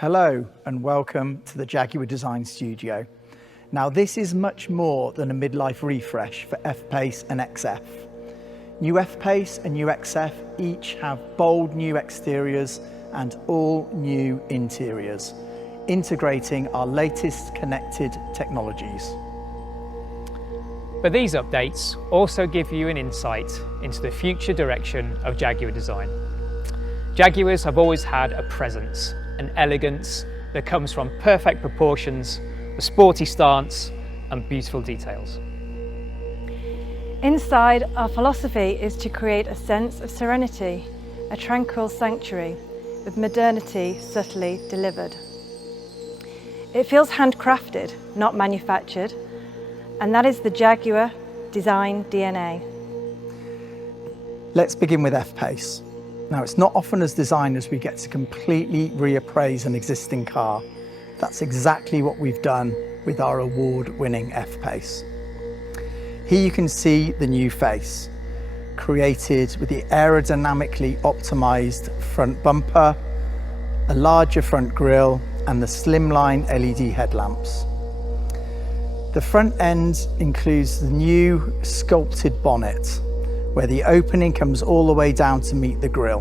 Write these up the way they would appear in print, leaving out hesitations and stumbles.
Hello and welcome to the Jaguar Design Studio. Now this is much more than a midlife refresh for F-Pace and XF. New F-Pace and new XF each have bold new exteriors and all new interiors, integrating our latest connected technologies. But these updates also give you an insight into the future direction of Jaguar design. Jaguars have always had a presence, an elegance that comes from perfect proportions, a sporty stance and beautiful details. Inside, our philosophy is to create a sense of serenity, a tranquil sanctuary with modernity subtly delivered. It feels handcrafted, not manufactured, and that is the Jaguar design DNA. Let's begin with F-Pace. Now, it's not often as designers we get to completely reappraise an existing car. That's exactly what we've done with our award-winning F-Pace. Here you can see the new face, created with the aerodynamically optimized front bumper, a larger front grille, and the slimline LED headlamps. The front end includes the new sculpted bonnet, where the opening comes all the way down to meet the grille.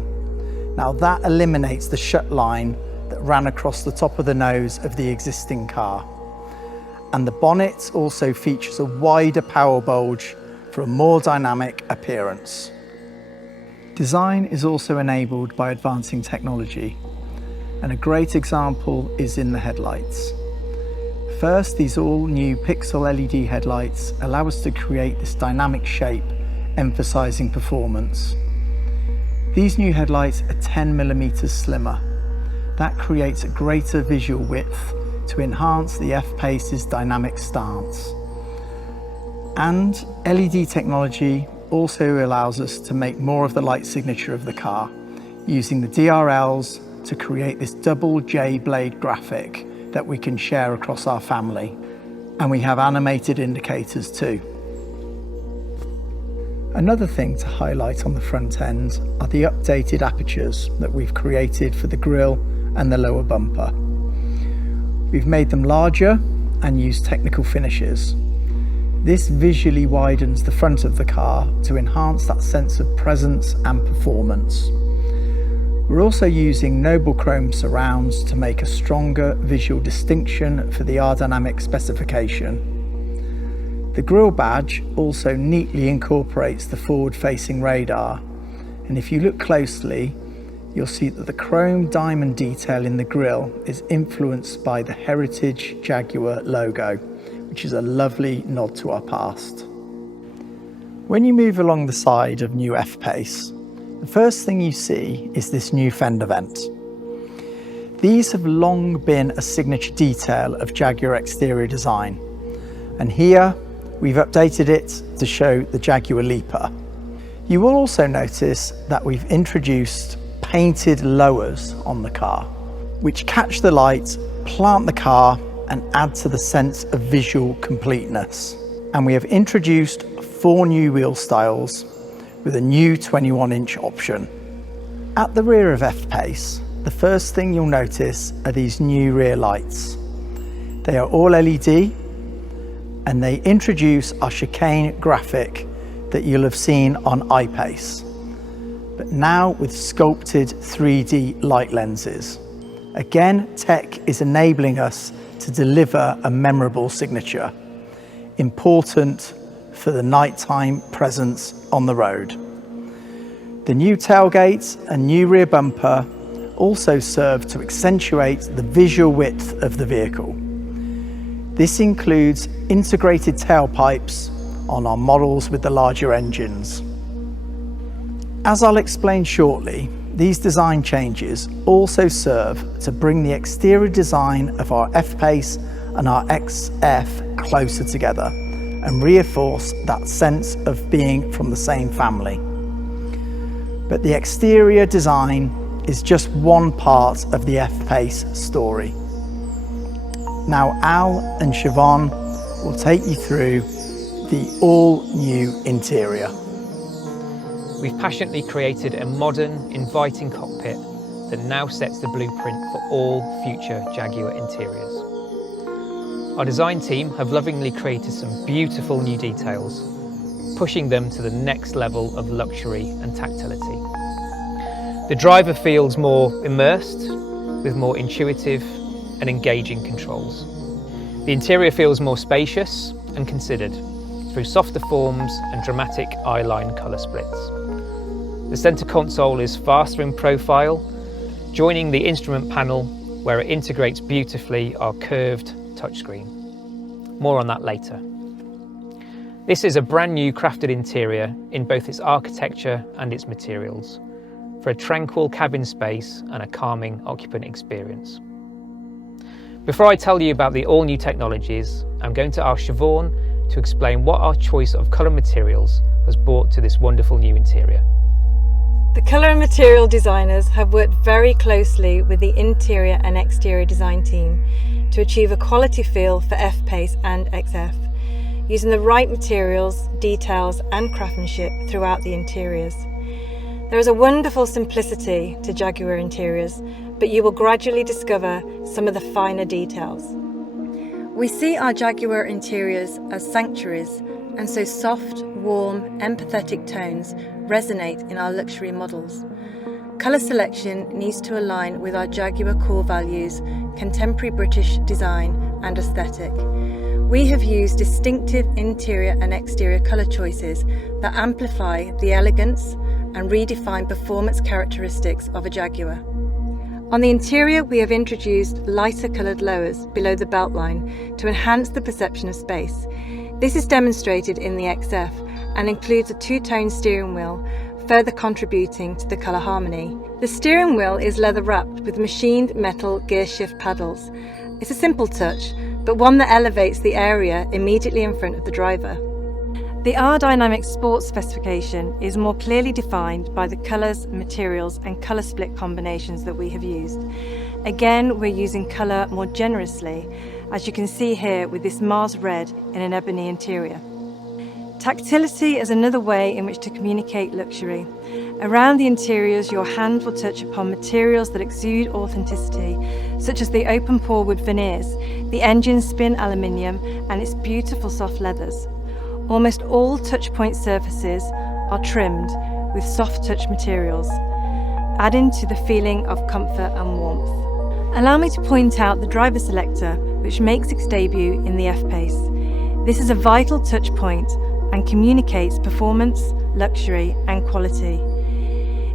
Now that eliminates the shut line that ran across the top of the nose of the existing car. And the bonnet also features a wider power bulge for a more dynamic appearance. Design is also enabled by advancing technology, and a great example is in the headlights. First, these all new pixel LED headlights allow us to create this dynamic shape, emphasizing performance. These new headlights are 10mm slimmer. That creates a greater visual width to enhance the F-Pace's dynamic stance. And LED technology also allows us to make more of the light signature of the car, using the DRLs to create this double J blade graphic that we can share across our family. And we have animated indicators too. Another thing to highlight on the front end are the updated apertures that we've created for the grille and the lower bumper. We've made them larger and used technical finishes. This visually widens the front of the car to enhance that sense of presence and performance. We're also using noble chrome surrounds to make a stronger visual distinction for the aerodynamic specification. The grille badge also neatly incorporates the forward-facing radar, and if you look closely, you'll see that the chrome diamond detail in the grille is influenced by the Heritage Jaguar logo, which is a lovely nod to our past. When you move along the side of new F-Pace, the first thing you see is this new fender vent. These have long been a signature detail of Jaguar exterior design, and here we've updated it to show the Jaguar Leaper. You will also notice that we've introduced painted lowers on the car, which catch the light, plant the car, and add to the sense of visual completeness. And we have introduced 4 new wheel styles with a new 21-inch option. At the rear of F-Pace, the first thing you'll notice are these new rear lights. They are all LED, and they introduce our chicane graphic that you'll have seen on I-Pace, but now with sculpted 3D light lenses. Again, tech is enabling us to deliver a memorable signature, important for the nighttime presence on the road. The new tailgate and new rear bumper also serve to accentuate the visual width of the vehicle. This includes integrated tailpipes on our models with the larger engines. As I'll explain shortly, these design changes also serve to bring the exterior design of our F-Pace and our XF closer together and reinforce that sense of being from the same family. But the exterior design is just one part of the F-Pace story. Now Al and Siobhan will take you through the all-new interior. We've passionately created a modern, inviting cockpit that now sets the blueprint for all future Jaguar interiors. Our design team have lovingly created some beautiful new details, pushing them to the next level of luxury and tactility. The driver feels more immersed, with more intuitive and engaging controls. The interior feels more spacious and considered, through softer forms and dramatic eye-line colour splits. The centre console is faster in profile, joining the instrument panel where it integrates beautifully our curved touchscreen. More on that later. This is a brand new crafted interior in both its architecture and its materials, for a tranquil cabin space and a calming occupant experience. Before I tell you about the all-new technologies, I'm going to ask Siobhan to explain what our choice of colour materials has brought to this wonderful new interior. The colour and material designers have worked very closely with the interior and exterior design team to achieve a quality feel for F-Pace and XF, using the right materials, details and craftsmanship throughout the interiors. There is a wonderful simplicity to Jaguar interiors, but you will gradually discover some of the finer details. We see our Jaguar interiors as sanctuaries, and so soft, warm, empathetic tones resonate in our luxury models. Colour selection needs to align with our Jaguar core values, contemporary British design and aesthetic. We have used distinctive interior and exterior colour choices that amplify the elegance and redefine performance characteristics of a Jaguar. On the interior, we have introduced lighter coloured lowers below the beltline to enhance the perception of space. This is demonstrated in the XF and includes a two-tone steering wheel, further contributing to the colour harmony. The steering wheel is leather wrapped with machined metal gear shift paddles. It's a simple touch, but one that elevates the area immediately in front of the driver. The R-Dynamic Sport specification is more clearly defined by the colours, materials and colour split combinations that we have used. Again, we're using colour more generously, as you can see here with this Mars red in an ebony interior. Tactility is another way in which to communicate luxury. Around the interiors, your hand will touch upon materials that exude authenticity, such as the open pore wood veneers, the engine spin aluminium and its beautiful soft leathers. Almost all touch point surfaces are trimmed with soft touch materials, adding to the feeling of comfort and warmth. Allow me to point out the driver selector, which makes its debut in the F-Pace. This is a vital touch point and communicates performance, luxury and quality.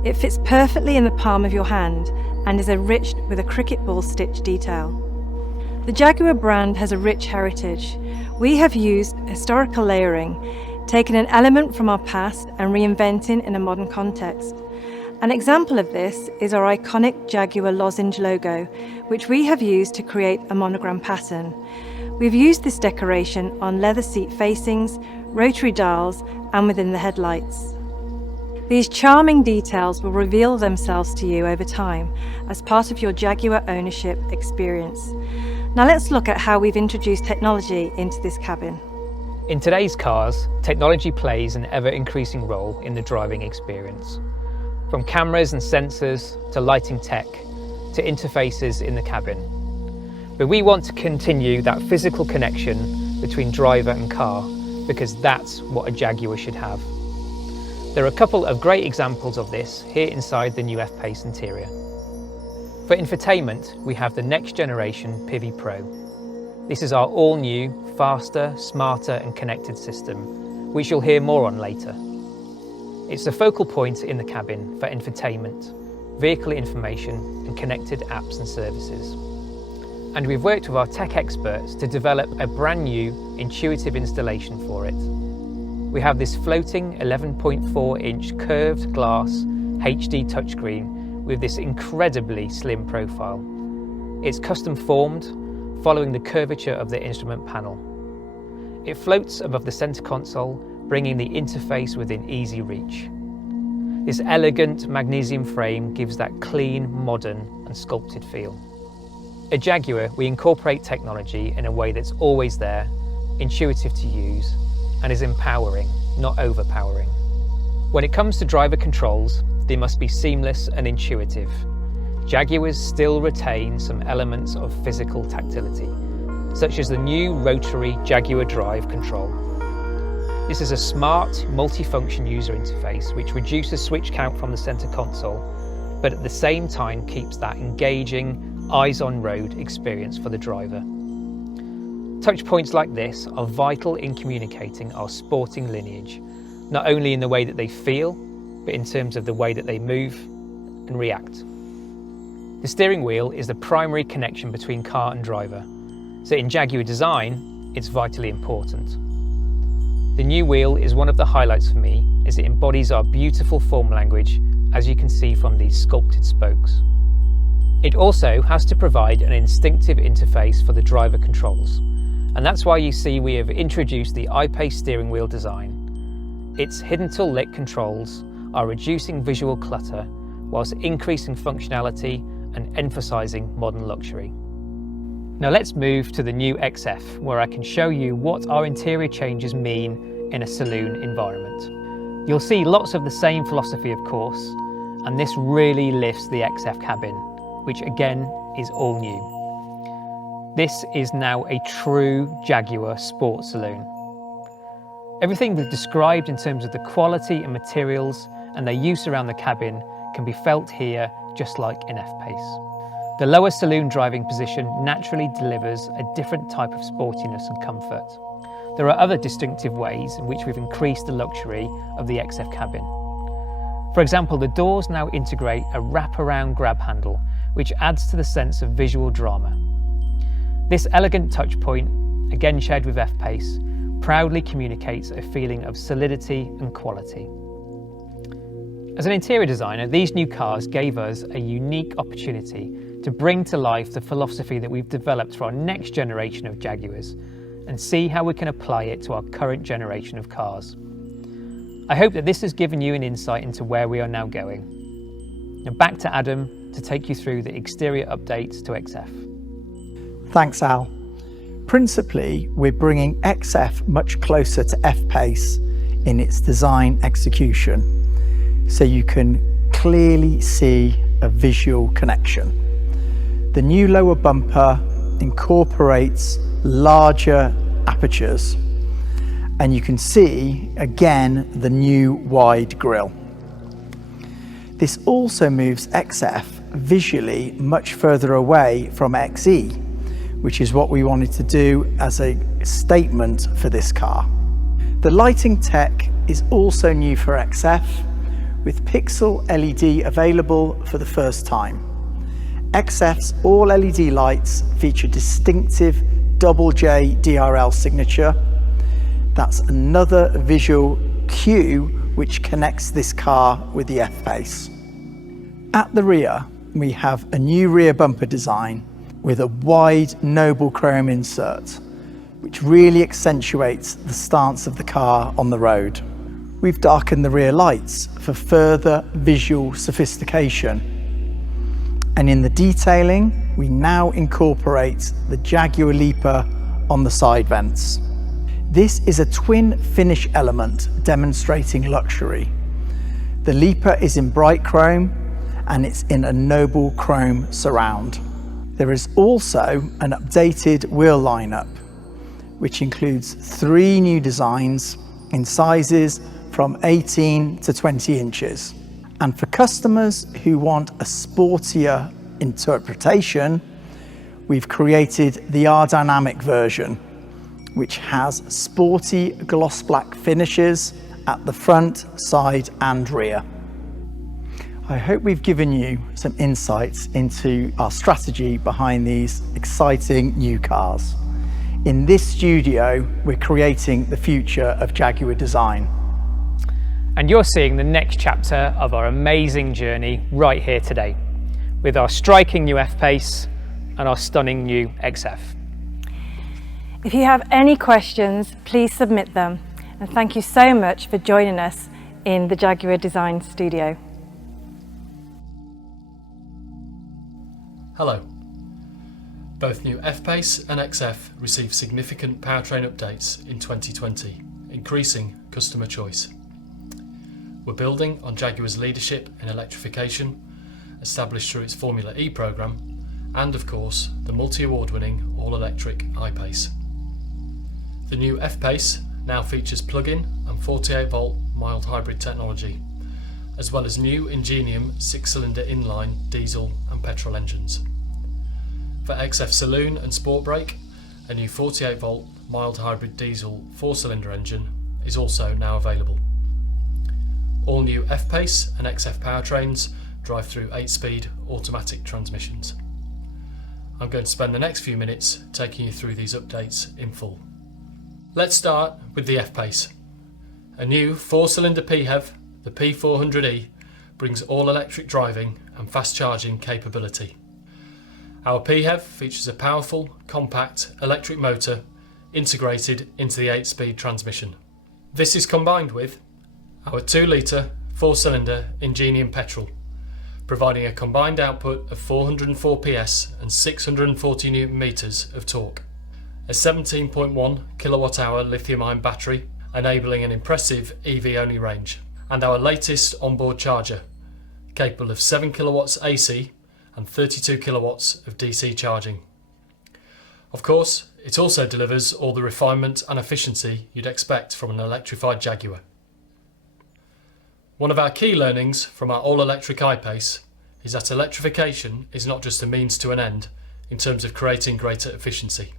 It fits perfectly in the palm of your hand and is enriched with a cricket ball stitch detail. The Jaguar brand has a rich heritage. We have used historical layering, taking an element from our past and reinventing in a modern context. An example of this is our iconic Jaguar lozenge logo, which we have used to create a monogram pattern. We've used this decoration on leather seat facings, rotary dials and within the headlights. These charming details will reveal themselves to you over time as part of your Jaguar ownership experience. Now let's look at how we've introduced technology into this cabin. In today's cars, technology plays an ever-increasing role in the driving experience. From cameras and sensors to lighting tech to interfaces in the cabin. But we want to continue that physical connection between driver and car because that's what a Jaguar should have. There are a couple of great examples of this here inside the new F-Pace interior. For infotainment, we have the next generation Pivi Pro. This is our all-new, faster, smarter and connected system, which you'll hear more on later. It's the focal point in the cabin for infotainment, vehicle information and connected apps and services. And we've worked with our tech experts to develop a brand new, intuitive installation for it. We have this floating 11.4-inch curved glass HD touchscreen with this incredibly slim profile. It's custom formed, following the curvature of the instrument panel. It floats above the center console, bringing the interface within easy reach. This elegant magnesium frame gives that clean, modern and sculpted feel. At Jaguar, we incorporate technology in a way that's always there, intuitive to use, and is empowering, not overpowering. When it comes to driver controls, they must be seamless and intuitive. Jaguars still retain some elements of physical tactility, such as the new rotary Jaguar Drive control. This is a smart, multifunction user interface which reduces switch count from the centre console, but at the same time keeps that engaging, eyes-on-road experience for the driver. Touch points like this are vital in communicating our sporting lineage, not only in the way that they feel, but in terms of the way that they move and react. The steering wheel is the primary connection between car and driver, so in Jaguar design, it's vitally important. The new wheel is one of the highlights for me as it embodies our beautiful form language, as you can see from these sculpted spokes. It also has to provide an instinctive interface for the driver controls, and that's why you see we have introduced the I-Pace steering wheel design. Its hidden till lit controls are reducing visual clutter whilst increasing functionality and emphasising modern luxury. Now let's move to the new XF, where I can show you what our interior changes mean in a saloon environment. You'll see lots of the same philosophy, of course, and this really lifts the XF cabin, which again is all new. This is now a true Jaguar sports saloon. Everything we've described in terms of the quality and materials and their use around the cabin can be felt here just like in F-Pace. The lower saloon driving position naturally delivers a different type of sportiness and comfort. There are other distinctive ways in which we've increased the luxury of the XF cabin. For example, the doors now integrate a wraparound grab handle, which adds to the sense of visual drama. This elegant touch point, again shared with F-Pace, proudly communicates a feeling of solidity and quality. As an interior designer, these new cars gave us a unique opportunity to bring to life the philosophy that we've developed for our next generation of Jaguars and see how we can apply it to our current generation of cars. I hope that this has given you an insight into where we are now going. Now back to Adam to take you through the exterior updates to XF. Thanks, Al. Principally, we're bringing XF much closer to F-Pace in its design execution, so you can clearly see a visual connection. The new lower bumper incorporates larger apertures, and you can see again the new wide grille. This also moves XF visually much further away from XE, which is what we wanted to do as a statement for this car. The lighting tech is also new for XF, with pixel LED available for the first time. XF's all LED lights feature distinctive double J DRL signature. That's another visual cue which connects this car with the F-Pace. At the rear, we have a new rear bumper design with a wide noble chrome insert, which really accentuates the stance of the car on the road. We've darkened the rear lights for further visual sophistication. And in the detailing, we now incorporate the Jaguar leaper on the side vents. This is a twin finish element demonstrating luxury. The leaper is in bright chrome and it's in a noble chrome surround. There is also an updated wheel lineup, which includes 3 new designs in sizes from 18 to 20 inches. And for customers who want a sportier interpretation, we've created the R-Dynamic version, which has sporty gloss black finishes at the front, side and rear. I hope we've given you some insights into our strategy behind these exciting new cars. In this studio, we're creating the future of Jaguar design. And you're seeing the next chapter of our amazing journey right here today, with our striking new F-Pace and our stunning new XF. If you have any questions, please submit them. And thank you so much for joining us in the Jaguar Design Studio. Hello. Both new F-Pace and XF received significant powertrain updates in 2020, increasing customer choice. We're building on Jaguar's leadership in electrification established through its Formula E programme, and of course the multi-award winning all-electric I-Pace. The new F-Pace now features plug-in and 48-volt mild hybrid technology, as well as new Ingenium 6-cylinder inline diesel and petrol engines. For XF Saloon and Sport Brake, a new 48-volt mild hybrid diesel 4-cylinder engine is also now available. All new F-Pace and XF powertrains drive through 8-speed automatic transmissions. I'm going to spend the next few minutes taking you through these updates in full. Let's start with the F-Pace. A new 4-cylinder PHEV, the P400e, brings all-electric driving and fast charging capability. Our PHEV features a powerful, compact electric motor integrated into the 8-speed transmission. This is combined with our 2-litre 4-cylinder Ingenium petrol, providing a combined output of 404 PS and 640 Nm of torque, a 17.1 kWh lithium-ion battery enabling an impressive EV-only range, and our latest onboard charger, capable of 7 kW AC and 32 kW of DC charging. Of course, it also delivers all the refinement and efficiency you'd expect from an electrified Jaguar. One of our key learnings from our all-electric I-Pace is that electrification is not just a means to an end in terms of creating greater efficiency.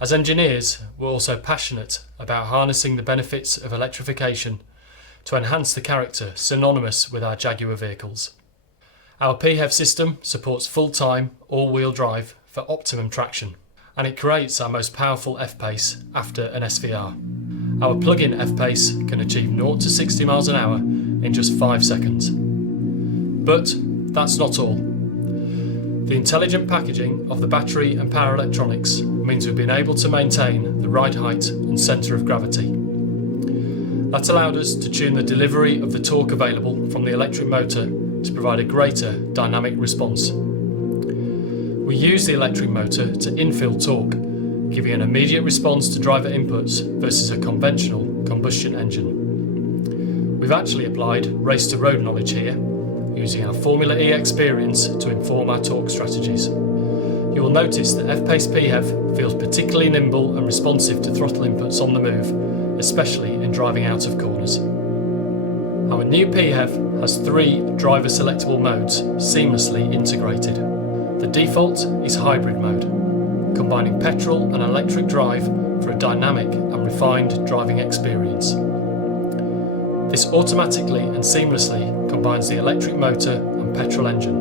As engineers, we're also passionate about harnessing the benefits of electrification to enhance the character synonymous with our Jaguar vehicles. Our PHEV system supports full-time all-wheel drive for optimum traction, and it creates our most powerful F-Pace after an SVR. Our plug-in F-Pace can achieve 0 to 60 miles an hour in just 5 seconds. But that's not all. The intelligent packaging of the battery and power electronics means we've been able to maintain the ride height and centre of gravity. That allowed us to tune the delivery of the torque available from the electric motor to provide a greater dynamic response. We use the electric motor to infill torque, giving an immediate response to driver inputs versus a conventional combustion engine. We've actually applied race-to-road knowledge here, using our Formula E experience to inform our torque strategies. You will notice that F-Pace PHEV feels particularly nimble and responsive to throttle inputs on the move, especially in driving out of corners. Our new PHEV has 3 driver selectable modes seamlessly integrated. The default is hybrid mode, combining petrol and electric drive for a dynamic and refined driving experience. This automatically and seamlessly combines the electric motor and petrol engine,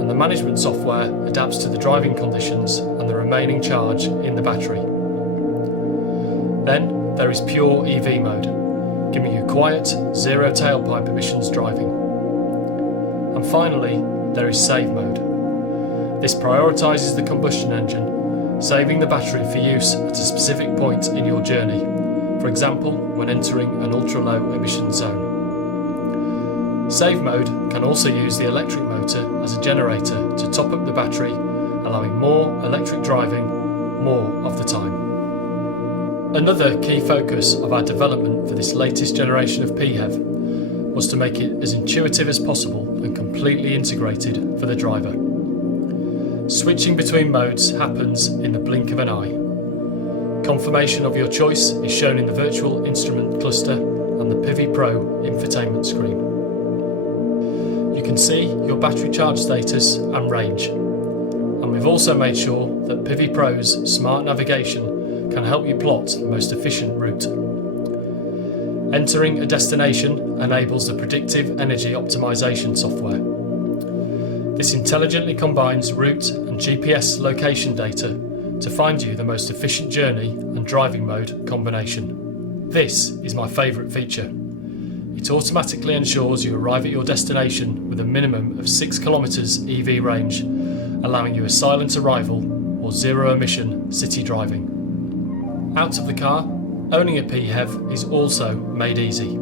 and the management software adapts to the driving conditions and the remaining charge in the battery. Then there is pure EV mode, giving you quiet, zero tailpipe emissions driving. And finally, there is save mode. This prioritises the combustion engine, saving the battery for use at a specific point in your journey, for example when entering an ultra-low emission zone. Save mode can also use the electric motor as a generator to top up the battery, allowing more electric driving more of the time. Another key focus of our development for this latest generation of PHEV was to make it as intuitive as possible and completely integrated for the driver. Switching between modes happens in the blink of an eye. Confirmation of your choice is shown in the virtual instrument cluster and the Pivi Pro infotainment screen. You can see your battery charge status and range, and we've also made sure that Pivi Pro's smart navigation can help you plot the most efficient route. Entering a destination enables the predictive energy optimization software. This intelligently combines route and GPS location data to find you the most efficient journey and driving mode combination. This is my favourite feature. It automatically ensures you arrive at your destination with a minimum of 6 kilometres EV range, allowing you a silent arrival or zero emission city driving. Out of the car, owning a PHEV is also made easy.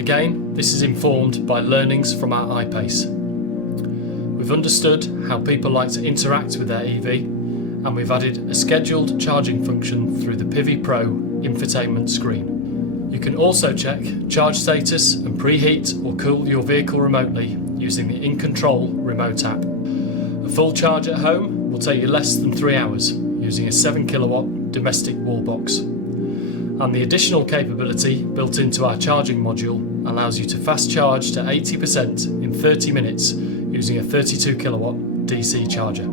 Again, this is informed by learnings from our I-Pace. We've understood how people like to interact with their EV, and we've added a scheduled charging function through the Pivi Pro infotainment screen. You can also check charge status and preheat or cool your vehicle remotely using the In Control remote app. A full charge at home will take you less than 3 hours using a 7 kilowatt domestic wall box. And the additional capability built into our charging module allows you to fast charge to 80% in 30 minutes using a 32 kilowatt DC charger.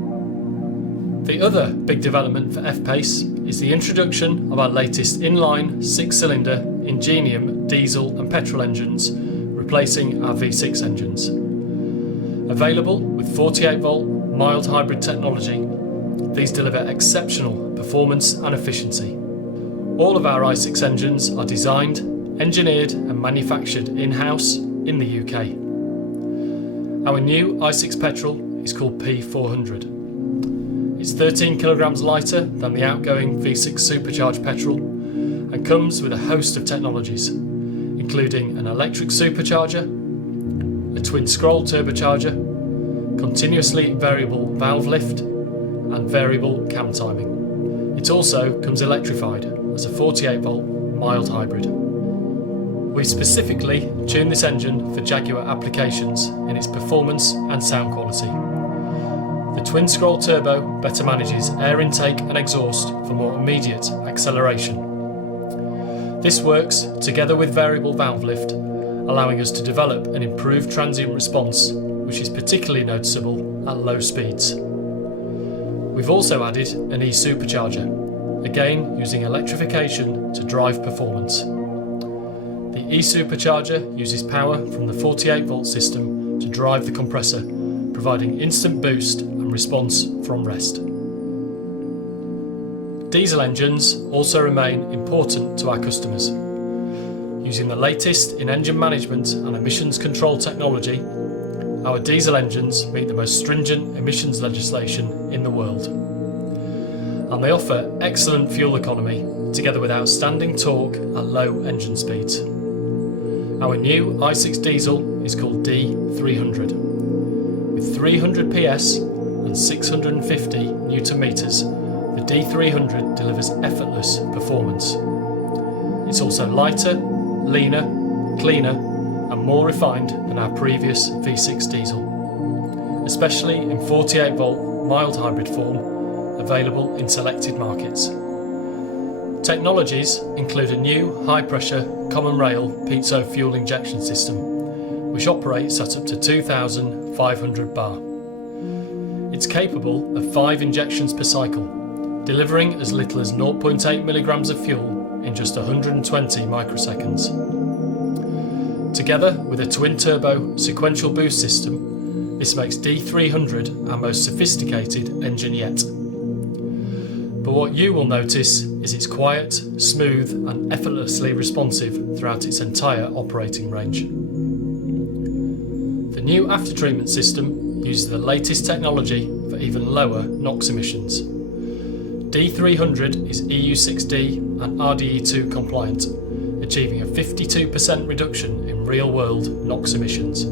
The other big development for F-Pace is the introduction of our latest inline 6-cylinder Ingenium diesel and petrol engines, replacing our V6 engines. Available with 48-volt mild hybrid technology, these deliver exceptional performance and efficiency. All of our i6 engines are designed, engineered and manufactured in-house in the UK. Our new i6 petrol is called P400. It's 13 kilograms lighter than the outgoing V6 supercharged petrol and comes with a host of technologies, including an electric supercharger, a twin scroll turbocharger, continuously variable valve lift and variable cam timing. It also comes electrified as a 48-volt mild hybrid. We specifically tuned this engine for Jaguar applications in its performance and sound quality. The twin scroll turbo better manages air intake and exhaust for more immediate acceleration. This works together with variable valve lift, allowing us to develop an improved transient response, which is particularly noticeable at low speeds. We've also added an e-supercharger, again using electrification to drive performance. The e-supercharger uses power from the 48-volt system to drive the compressor, providing instant boost and response from rest. Diesel engines also remain important to our customers. Using the latest in engine management and emissions control technology, our diesel engines meet the most stringent emissions legislation in the world. And they offer excellent fuel economy together with outstanding torque at low engine speeds. Our new i6 diesel is called D300. With 300 PS and 650 Newton meters, the D300 delivers effortless performance. It's also lighter, leaner, cleaner and more refined than our previous V6 diesel, especially in 48-volt mild hybrid form, available in selected markets. Technologies include a new high-pressure common rail piezo fuel injection system, which operates at up to 2,500 bar. It's capable of 5 injections per cycle, delivering as little as 0.8 milligrams of fuel in just 120 microseconds. Together with a twin-turbo sequential boost system, this makes D300 our most sophisticated engine yet. But what you will notice is it's quiet, smooth and effortlessly responsive throughout its entire operating range. The new aftertreatment system uses the latest technology for even lower NOx emissions. D300 is EU6D and RDE2 compliant, achieving a 52% reduction in real-world NOx emissions.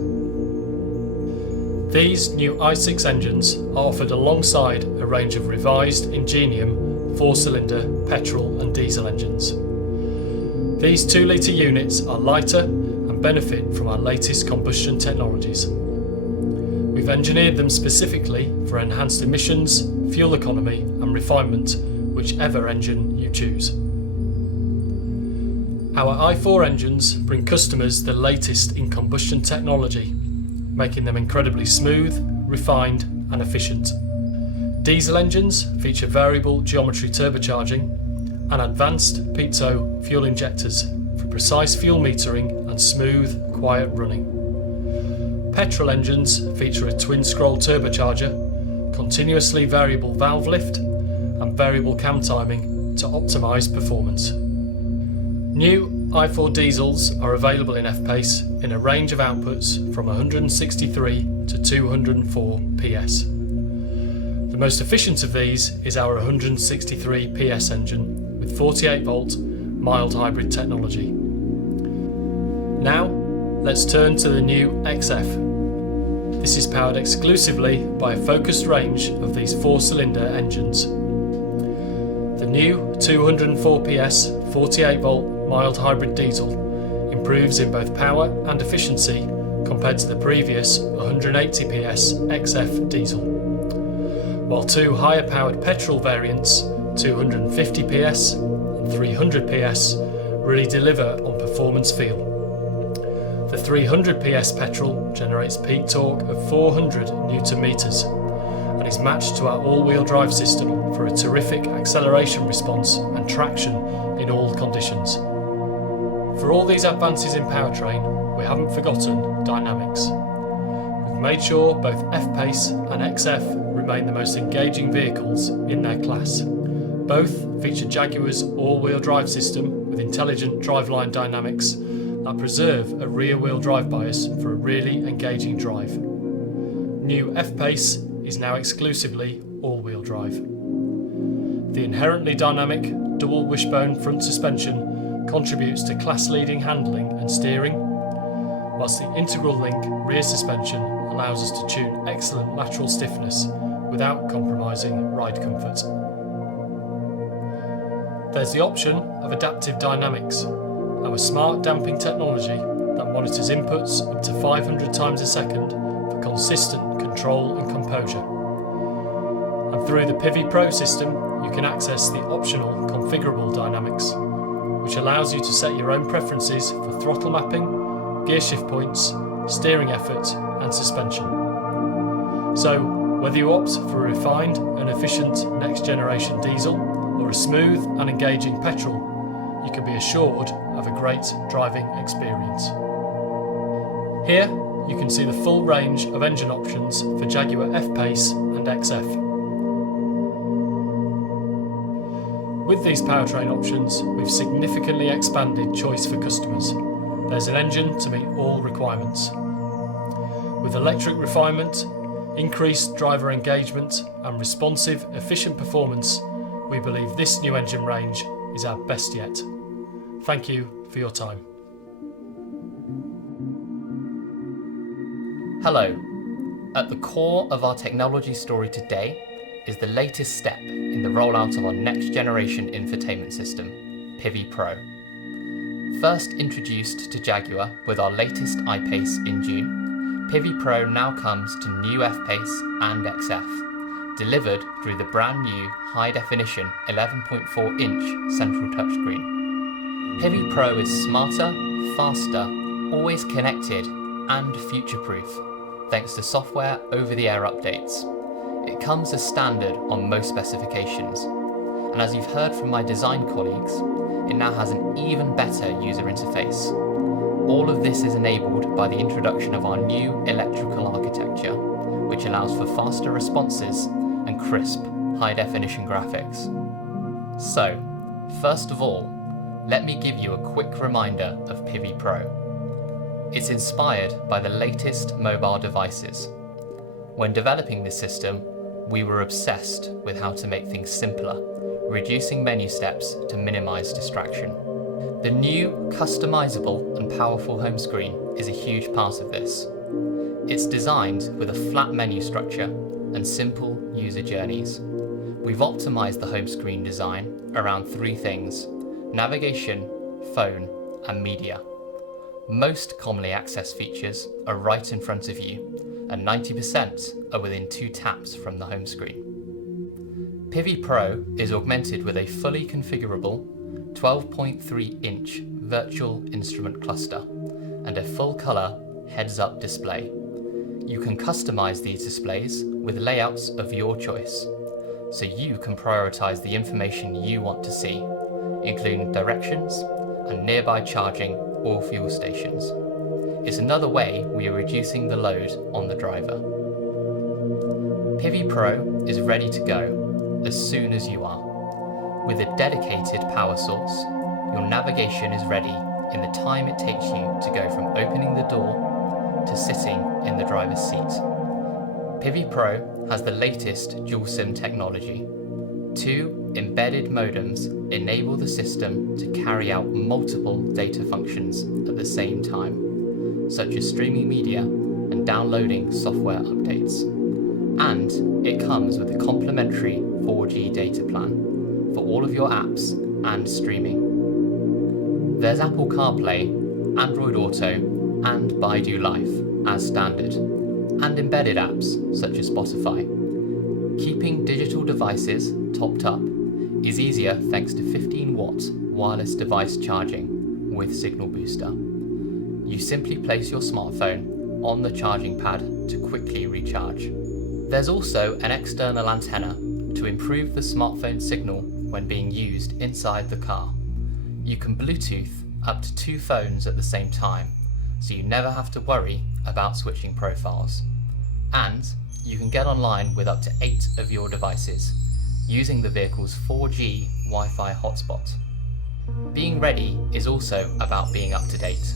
These new i6 engines are offered alongside a range of revised Ingenium 4-cylinder petrol and diesel engines. These 2-litre units are lighter and benefit from our latest combustion technologies. We've engineered them specifically for enhanced emissions, fuel economy and refinement, whichever engine you choose. Our i4 engines bring customers the latest in combustion technology, making them incredibly smooth, refined and efficient. Diesel engines feature variable geometry turbocharging and advanced piezo fuel injectors for precise fuel metering and smooth, quiet running. Petrol engines feature a twin scroll turbocharger, continuously variable valve lift and variable cam timing to optimise performance. New i4 diesels are available in F-Pace in a range of outputs from 163 to 204 PS. The most efficient of these is our 163 PS engine with 48-volt mild hybrid technology. Now, let's turn to the new XF. This is powered exclusively by a focused range of these 4-cylinder engines. The new 204 PS 48-volt mild hybrid diesel improves in both power and efficiency compared to the previous 180 PS XF diesel, while two higher powered petrol variants, 250 PS and 300 PS, really deliver on performance feel. The 300 PS petrol generates peak torque of 400 Newton meters and is matched to our all-wheel drive system for a terrific acceleration response and traction in all conditions. For all these advances in powertrain, we haven't forgotten dynamics. We've made sure both F-Pace and XF remain the most engaging vehicles in their class. Both feature Jaguar's all-wheel drive system with intelligent driveline dynamics that preserve a rear-wheel drive bias for a really engaging drive. New F-Pace is now exclusively all-wheel drive. The inherently dynamic double wishbone front suspension contributes to class-leading handling and steering, whilst the integral link rear suspension allows us to tune excellent lateral stiffness without compromising ride comfort. There's the option of adaptive dynamics, our smart damping technology that monitors inputs up to 500 times a second for consistent control and composure. And through the Pivi Pro system, you can access the optional configurable dynamics, which allows you to set your own preferences for throttle mapping, gear shift points, steering effort and suspension. So whether you opt for a refined and efficient next generation diesel or a smooth and engaging petrol, you can be assured of a great driving experience. Here you can see the full range of engine options for Jaguar F-Pace and XF. With these powertrain options, we've significantly expanded choice for customers. There's an engine to meet all requirements. With electric refinement, increased driver engagement and responsive, efficient performance, we believe this new engine range is our best yet. Thank you for your time. Hello. At the core of our technology story today is the latest step in the rollout of our next generation infotainment system, Pivi Pro. First introduced to Jaguar with our latest I-Pace in June, Pivi Pro now comes to new F-Pace and XF, delivered through the brand new high-definition 11.4-inch central touchscreen. Pivi Pro is smarter, faster, always connected, and future-proof, thanks to software over-the-air updates. It comes as standard on most specifications, and as you've heard from my design colleagues, it now has an even better user interface. All of this is enabled by the introduction of our new electrical architecture, which allows for faster responses and crisp, high-definition graphics. So, first of all, let me give you a quick reminder of Pivi Pro. It's inspired by the latest mobile devices. When developing this system, we were obsessed with how to make things simpler, reducing menu steps to minimize distraction. The new, customizable and powerful home screen is a huge part of this. It's designed with a flat menu structure and simple user journeys. We've optimized the home screen design around three things: navigation, phone, and media. Most commonly accessed features are right in front of you, and 90% are within 2 taps from the home screen. Pivi Pro is augmented with a fully configurable 12.3-inch virtual instrument cluster and a full-color heads-up display. You can customize these displays with layouts of your choice, so you can prioritize the information you want to see, including directions and nearby charging or fuel stations. It's another way we are reducing the load on the driver. Pivi Pro is ready to go as soon as you are. With a dedicated power source, your navigation is ready in the time it takes you to go from opening the door to sitting in the driver's seat. Pivi Pro has the latest dual SIM technology. 2 embedded modems enable the system to carry out multiple data functions at the same time, such as streaming media and downloading software updates. And it comes with a complimentary 4G data plan for all of your apps and streaming. There's Apple CarPlay, Android Auto, and Baidu Life as standard, and embedded apps such as Spotify. Keeping digital devices topped up is easier thanks to 15-watt wireless device charging with Signal Booster. You simply place your smartphone on the charging pad to quickly recharge. There's also an external antenna to improve the smartphone signal when being used inside the car. You can Bluetooth up to 2 phones at the same time, so you never have to worry about switching profiles. And you can get online with up to 8 of your devices, using the vehicle's 4G Wi-Fi hotspot. Being ready is also about being up to date.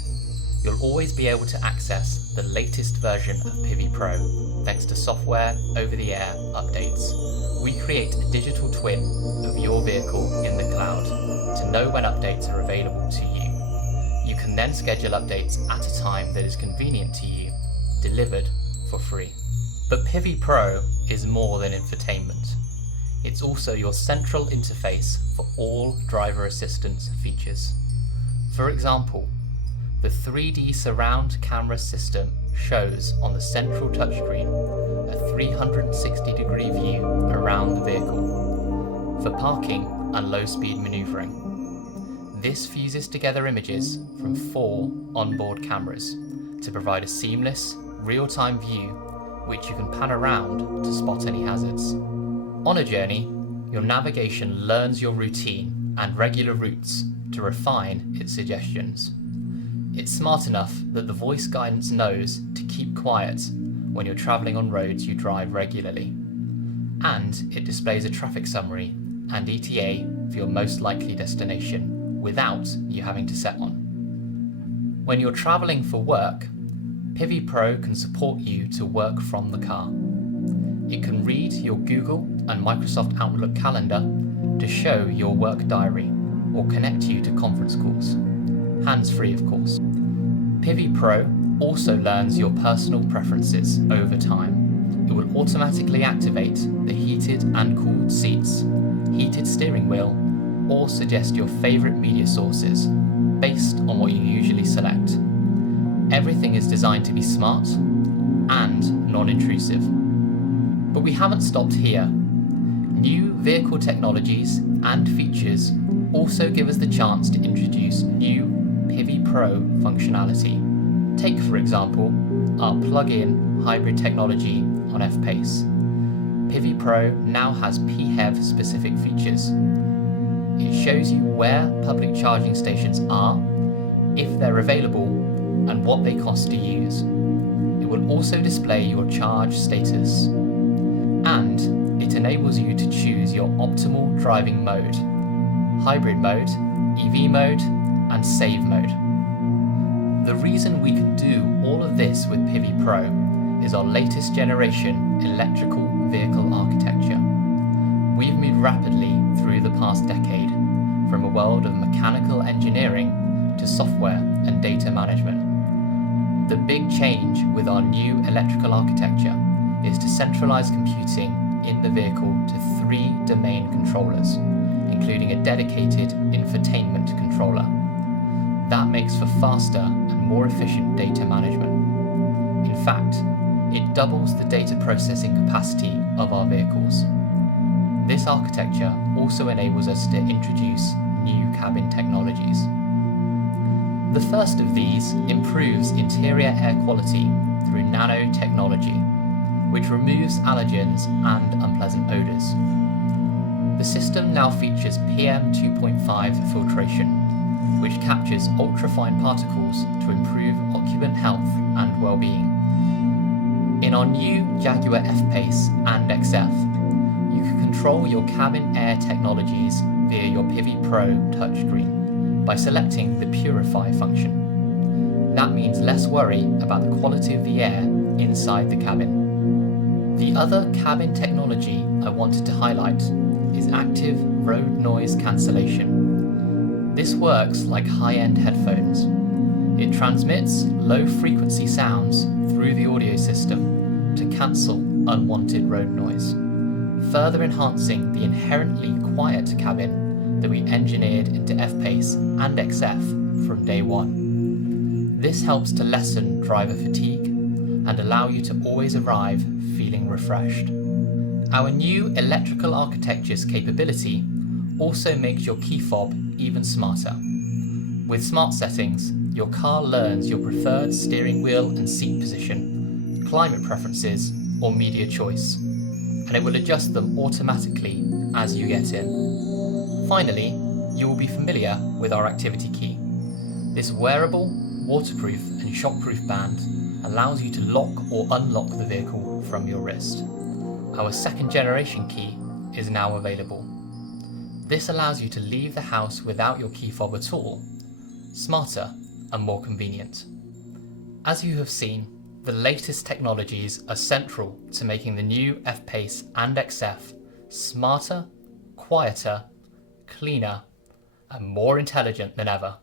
You'll always be able to access the latest version of Pivi Pro thanks to software over-the-air updates. We create a digital twin of your vehicle in the cloud to know when updates are available to you. You can then schedule updates at a time that is convenient to you, delivered for free. But Pivi Pro is more than infotainment. It's also your central interface for all driver assistance features. For example, the 3D surround camera system shows on the central touchscreen a 360-degree view around the vehicle for parking and low-speed maneuvering. This fuses together images from 4 onboard cameras to provide a seamless, real-time view which you can pan around to spot any hazards. On a journey, your navigation learns your routine and regular routes to refine its suggestions. It's smart enough that the voice guidance knows to keep quiet when you're travelling on roads you drive regularly. And it displays a traffic summary and ETA for your most likely destination without you having to set one. When you're travelling for work, Pivi Pro can support you to work from the car. It can read your Google and Microsoft Outlook calendar to show your work diary or connect you to conference calls. Hands-free, of course. Pivi Pro also learns your personal preferences over time. It will automatically activate the heated and cooled seats, heated steering wheel, or suggest your favourite media sources based on what you usually select. Everything is designed to be smart and non-intrusive. But we haven't stopped here. New vehicle technologies and features also give us the chance to introduce new Pivi Pro functionality. Take, for example, our plug-in hybrid technology on F-Pace. Pivi Pro now has PHEV specific features. It shows you where public charging stations are, if they're available, and what they cost to use. It will also display your charge status. And it enables you to choose your optimal driving mode: hybrid mode, EV mode, and save mode. The reason we can do all of this with Pivi Pro is our latest generation electrical vehicle architecture. We've moved rapidly through the past decade from a world of mechanical engineering to software and data management. The big change with our new electrical architecture is to centralize computing in the vehicle to 3 domain controllers, including a dedicated infotainment controller. That makes for faster and more efficient data management. In fact, it doubles the data processing capacity of our vehicles. This architecture also enables us to introduce new cabin technologies. The first of these improves interior air quality through nanotechnology, which removes allergens and unpleasant odours. The system now features PM 2.5 filtration, which captures ultrafine particles to improve occupant health and well-being. In our new Jaguar F-Pace and XF, you can control your cabin air technologies via your Pivi Pro touchscreen by selecting the Purify function. That means less worry about the quality of the air inside the cabin. The other cabin technology I wanted to highlight is active road noise cancellation. This works like high-end headphones. It transmits low-frequency sounds through the audio system to cancel unwanted road noise, further enhancing the inherently quiet cabin that we engineered into F-Pace and XF from day one. This helps to lessen driver fatigue and allow you to always arrive feeling refreshed. Our new electrical architecture's capability also makes your key fob even smarter. With smart settings, your car learns your preferred steering wheel and seat position, climate preferences, or media choice, and it will adjust them automatically as you get in. Finally, you will be familiar with our activity key. This wearable, waterproof and shockproof band allows you to lock or unlock the vehicle from your wrist. Our second generation key is now available. This allows you to leave the house without your key fob at all, smarter and more convenient. As you have seen, the latest technologies are central to making the new F-Pace and XF smarter, quieter, cleaner, and more intelligent than ever.